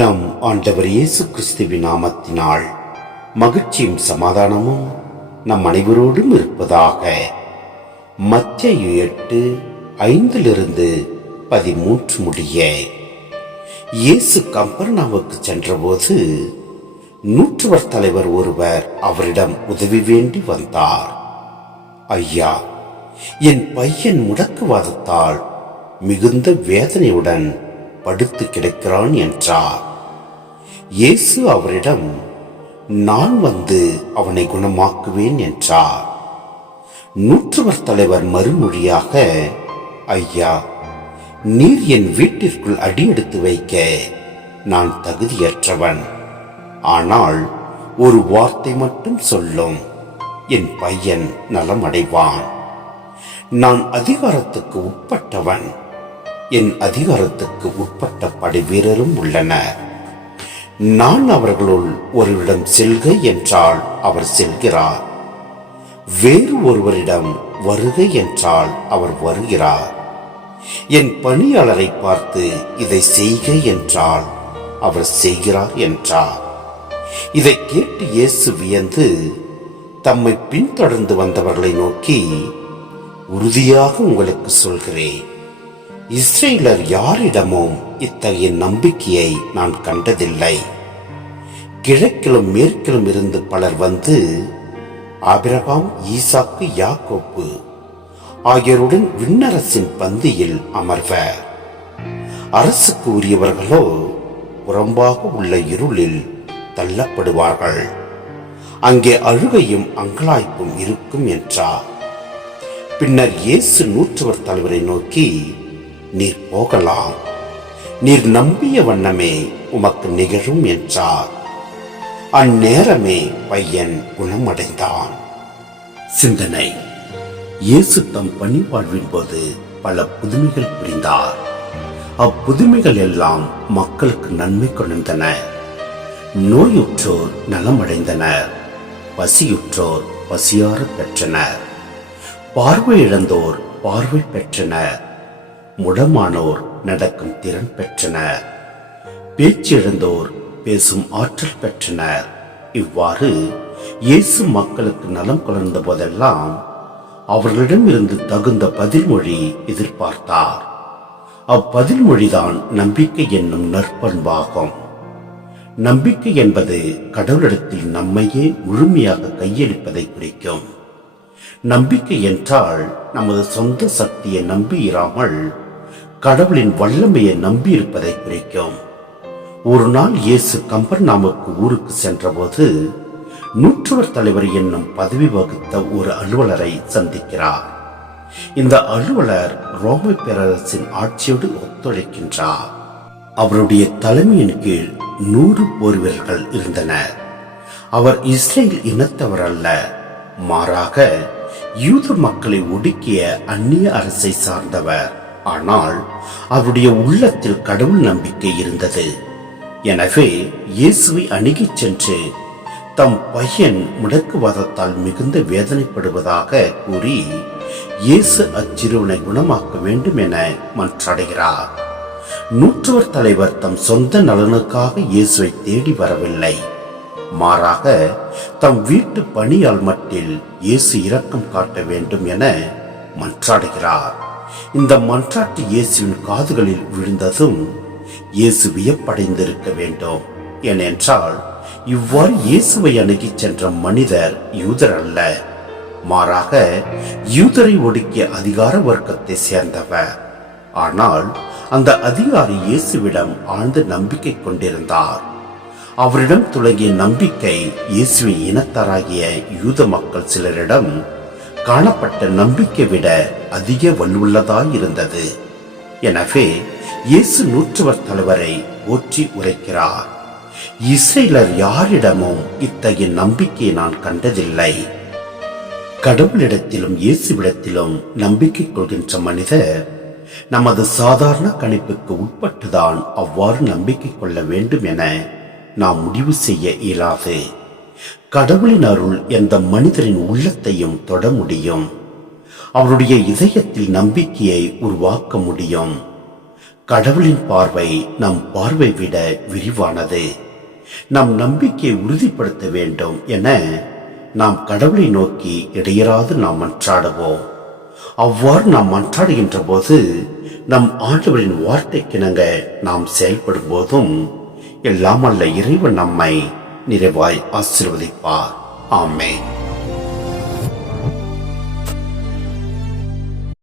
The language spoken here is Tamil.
நம் ஆண்டவர் இயேசு கிறிஸ்துவின் நாமத்தினால் மகிழ்ச்சியும் சமாதானமும் நம் அனைவரோடும் இருப்பதாக. மத்திய எட்டு ஐந்திலிருந்து பதிமூன்று முடிய இயேசு கம்பர்னாவுக்கு சென்றபோது நூற்றுவர் தலைவர் ஒருவர் அவரிடம் உதவி வேண்டி வந்தார். ஐயா என் பையன் முடக்குவாதத்தால் மிகுந்த வேதனையுடன் படுத்து கிடக்கிறான் என்றார். இயேசு அவரிடம் நான் வந்து அவனை குணமாக்குவேன் என்றார். நூற்றுவர் தலைவர் மறுமொழியாக ஐயா நீர் என் வீட்டிற்குள் அடியெடுத்து வைக்க நான் தகுதியற்றவன். ஆனால் ஒரு வார்த்தை மட்டும் சொல்லும். என் பையன் நலமடைவான். நான் அதிகாரத்துக்கு உட்பட்டவன். என் அதிகாரத்துக்கு உட்பட்ட படை வீரரும் உள்ளனர் நான் அவர்களுள் ஒருவரிடம் செல்க என்றால் அவர் செல்கிறார். வேறு ஒருவரிடம் வருக என்றால் அவர் வருகிறார். என் பணியாளரை பார்த்து இதை செய்க என்றால் அவர் செய்கிறார் என்றார். இதை கேட்டு இயேசு வியந்து தம்மை பின்தொடர்ந்து வந்தவர்களை நோக்கி உறுதியாக உங்களுக்கு சொல்கிறேன். இஸ்ரேலர் யாரிடமும் இத்தகைய நம்பிக்கையை நான் கண்டதில்லை. கிழக்கிலும் மேற்கிலும் இருந்து பலர் வந்து ஆபிரகாம் ஈசாக்கு யாக்கோப்பு ஆகியோருடன் விண்ணரசின் பந்தியில் அமர்வர். அரசுக்கு உரியவர்களோ புறம்பாக உள்ள இருளில் தள்ளப்படுவார்கள். அங்கே அழுகையும் அங்கலாய்ப்பும் இருக்கும் என்றார். பின்னர் இயேசு நூற்றுவர் தலைவரை நோக்கி நீர் போகலாம். நீர் நம்பிய வண்ணமே உமக்கு நிகழும் என்றார். அந்நேரமே பையன் குணமடைந்தான். சிந்தனை. இயேசு தம் பணிவாழ்வின் போது பல புதுமைகள் புரிந்தார். அப்புதுமைகள் எல்லாம் மக்களுக்கு நன்மை கொண்டிருந்தன. நோயுற்றோர் நலமடைந்தனர். பசியுற்றோர் பசியார பெற்றனர். பார்வை இழந்தோர் பார்வை பெற்றனர். முடமானோர் நடக்கும் திறன் பெற்றனர். பேச்சிழந்தோர் பேசும் ஆற்றல் பெற்றனர். இவ்வாறு இயேசு மக்களுக்கு நலம் கலந்த போதெல்லாம் அவர்களிடமிருந்து தகுந்த பதில்மொழி எதிர்பார்த்தார். அப்பதில்மொழிதான் நம்பிக்கை என்னும் நற்பண்பாகும். நம்பிக்கை என்பது கடவுளிடத்தில் நம்மையே முழுமையாக கையளிப்பதை குறிக்கும். நம்பிக்கை என்றால் நமது சொந்த சக்தியை நம்பியிராமல் இராமல் கடவுளின் வல்லமையை நம்பியிருப்பதை குறிக்கும். ஒரு நாள் இயேசு கம்பர்நாமுக்கு ஊருக்கு சென்றபோது நூற்றுவர் தலைவர் என்னும் பதவி வகுத்த ஒரு அலுவலரை சந்திக்கிறார். இந்த அலுவலர் ரோம பேரரசின் ஆட்சியோடு ஒத்துழைக்கின்றார். அவருடைய தலைமையின் கீழ் நூறு போர் வீரர்கள் இருந்தனர். அவர் இஸ்ரேல் இனத்தவர் அல்ல மாறாக யூத மக்களை ஒடுக்கிய அந்நிய அரசை சார்ந்தவர். ஆனால் அவருடைய உள்ளத்தில் கடவுள் நம்பிக்கை இருந்தது. எனவே இயேசுவை அணுகிச் சென்று தம் பையன் முடக்குவாதத்தால் மிகுந்த வேதனைப்படுவதாக கூறி இயேசு அச்சிறுவனை குணமாக்க வேண்டும் என மன்றாடுகிறார். நூற்றுவர் தலைவர் தம் சொந்த நலனுக்காக இயேசுவை தேடி வரவில்லை. மாறாக தம் வீட்டு பணியால் மட்டில் இயேசு இரக்கம் காட்ட வேண்டும் என மன்றாடுகிறார். இந்த மன்றாட்டு இயேசுவின் காதுகளில் விழுந்ததும் இயேசு வியப்படைந்திருக்க வேண்டும். ஏனென்றால் இவ்வாறு இயேசுவை அணுகிச் சென்ற மனிதர் யூதர் அல்ல. மாறாக யூதரை ஒடுக்கிய அதிகார வர்க்கத்தை சேர்ந்தவர். ஆனால் அந்த அதிகாரி இயேசுவிடம் ஆழ்ந்த நம்பிக்கை கொண்டிருந்தார். அவரிடம் துளங்கிய நம்பிக்கை இயேசுவின் இனத்தாராகிய யூத மக்கள் சிலரிடம் காணப்பட்ட நம்பிக்கை விட அதிக வலுவுள்ளதாய் இருந்தது எனவே இயேசு நூற்றுவர் தலைவரை போற்றி உரைக்கிறார். இஸ்ரேலர் யாரிடமும் இத்தகைய நம்பிக்கையை நான் கண்டதில்லை. கடவுளிடத்திலும் இயேசுவிடத்திலும் நம்பிக்கை கொள்கின்ற மனிதர் நமது சாதாரண கணிப்புக்கு உட்பட்டுதான் அவ்வாறு நம்பிக்கை கொள்ள வேண்டும் என நாம் முடிவு செய்ய இயலாது. கடவுளின் அருள் எந்த மனிதரின் உள்ளத்தையும் தொட முடியும். அவருடைய இதயத்தில் நம்பிக்கையை உருவாக்க முடியும். கடவுளின் பார்வை நம் பார்வை விட விரிவானது. நம் நம்பிக்கையை உறுதிப்படுத்த வேண்டும் என நாம் கடவுளை நோக்கி இடையராது நாம் மன்றாடுவோம். அவ்வாறு நாம் மன்றாடுகின்ற போது நம் ஆண்டவரின் வார்த்தைக்கிணங்க நாம் செயல்படும் போதும் எல்லாம் அல்ல இறைவன் நம்மை நிறைவாய் ஆசிர்வதிப்பார். ஆமேன்.